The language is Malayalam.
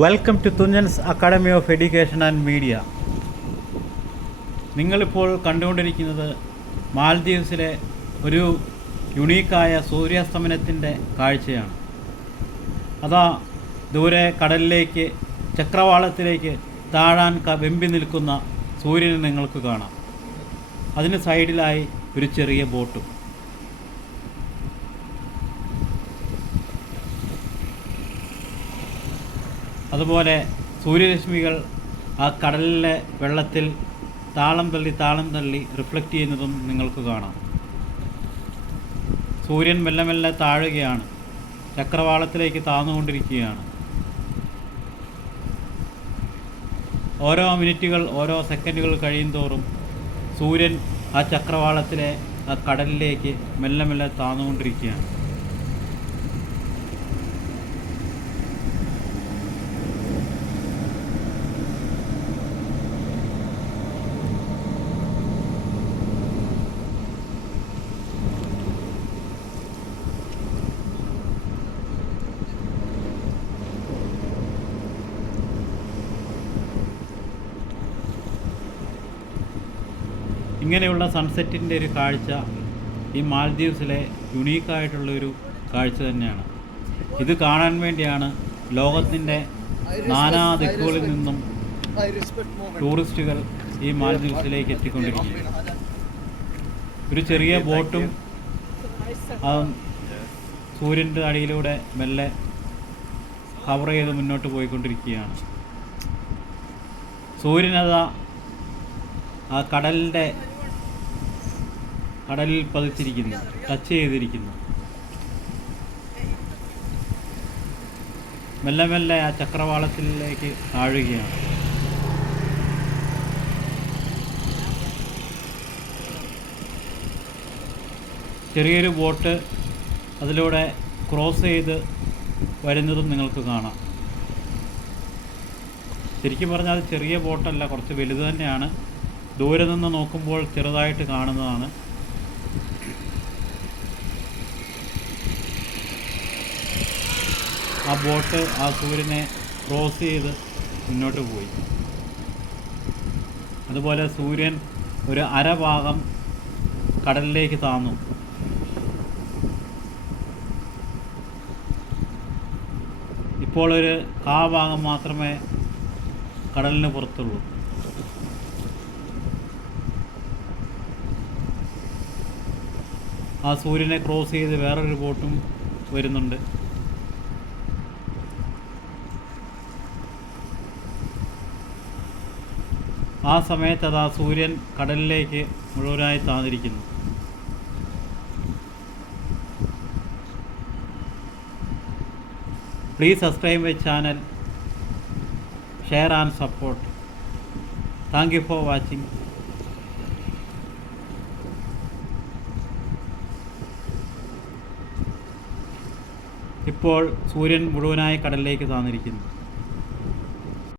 Welcome to Thunchan's academy of education and media. നിങ്ങളിപ്പോൾ കണ്ടുകൊണ്ടിരിക്കുന്നത് മാൽദീവ്സിലെ ഒരു യുണീക്കായ സൂര്യാസ്തമനത്തിൻ്റെ കാഴ്ചയാണ്. അതാ ദൂരെ കടലിലേക്ക് ചക്രവാളത്തിലേക്ക് താഴാൻ വെമ്പി നിൽക്കുന്ന സൂര്യനെ നിങ്ങൾക്ക് കാണാം. അതിന് സൈഡിലായി ഒരു ചെറിയ ബോട്ടും. അതുപോലെ സൂര്യരശ്മികൾ ആ കടലിലെ വെള്ളത്തിൽ താളം തള്ളി റിഫ്ലക്റ്റ് ചെയ്യുന്നതും നിങ്ങൾക്ക് കാണാം. സൂര്യൻ മെല്ലെ മെല്ലെ താഴുകയാണ്, ചക്രവാളത്തിലേക്ക് താഴ്ന്നുകൊണ്ടിരിക്കുകയാണ്. ഓരോ മിനിറ്റുകൾ ഓരോ സെക്കൻഡുകൾ കഴിയുന്തോറും സൂര്യൻ ആ ചക്രവാളത്തിലെ ആ കടലിലേക്ക് മെല്ലെ മെല്ലെ താഴ്ന്നുകൊണ്ടിരിക്കുകയാണ്. ഇങ്ങനെയുള്ള സൺസെറ്റിൻ്റെ ഒരു കാഴ്ച ഈ മാൽദീവ്സിലെ യുണീക്കായിട്ടുള്ളൊരു കാഴ്ച തന്നെയാണ്. ഇത് കാണാൻ വേണ്ടിയാണ് ലോകത്തിൻ്റെ നാനാ ദിക്കുകളിൽ നിന്നും ടൂറിസ്റ്റുകൾ ഈ മാൽദീവ്സിലേക്ക് എത്തിക്കൊണ്ടിരിക്കുന്നത്. ഒരു ചെറിയ ബോട്ടും സൂര്യൻ്റെ അടിയിലൂടെ മെല്ലെ കവർ ചെയ്ത് മുന്നോട്ട് പോയിക്കൊണ്ടിരിക്കുകയാണ്. സൂര്യനതാ ആ കടലിൽ പതിച്ചിരിക്കുന്നു, ടച്ച് ചെയ്തിരിക്കുന്നു. മെല്ലെ മെല്ലെ ആ ചക്രവാളത്തിലേക്ക് താഴുകയാണ്. ചെറിയൊരു ബോട്ട് അതിലൂടെ ക്രോസ് ചെയ്ത് വരുന്നതും നിങ്ങൾക്ക് കാണാം. ശരിക്കും പറഞ്ഞാൽ അത് ചെറിയ ബോട്ടല്ല, കുറച്ച് വലുത് തന്നെയാണ്. ദൂരെ നിന്ന് നോക്കുമ്പോൾ ചെറുതായിട്ട് കാണുന്നതാണ്. ആ ബോട്ട് ആ സൂര്യനെ ക്രോസ് ചെയ്ത് മുന്നോട്ട് പോയി. അതുപോലെ സൂര്യൻ ഒരു അരഭാഗം കടലിലേക്ക് താന്നു. ഇപ്പോൾ ഒരു ഭാഗം മാത്രമേ കടലിന് പുറത്തുള്ളൂ. ആ സൂര്യനെ ക്രോസ് ചെയ്ത് വേറൊരു ബോട്ടും വരുന്നുണ്ട്. ആ സമയത്ത് അത് ആ സൂര്യൻ കടലിലേക്ക് മുഴുവനായി താഴ്ന്നിരിക്കുന്നു. Please subscribe my channel, share and support. Thank you for watching. ഇപ്പോൾ സൂര്യൻ മുഴുവനായി കടലിലേക്ക് താഴ്ന്നിരിക്കുന്നു.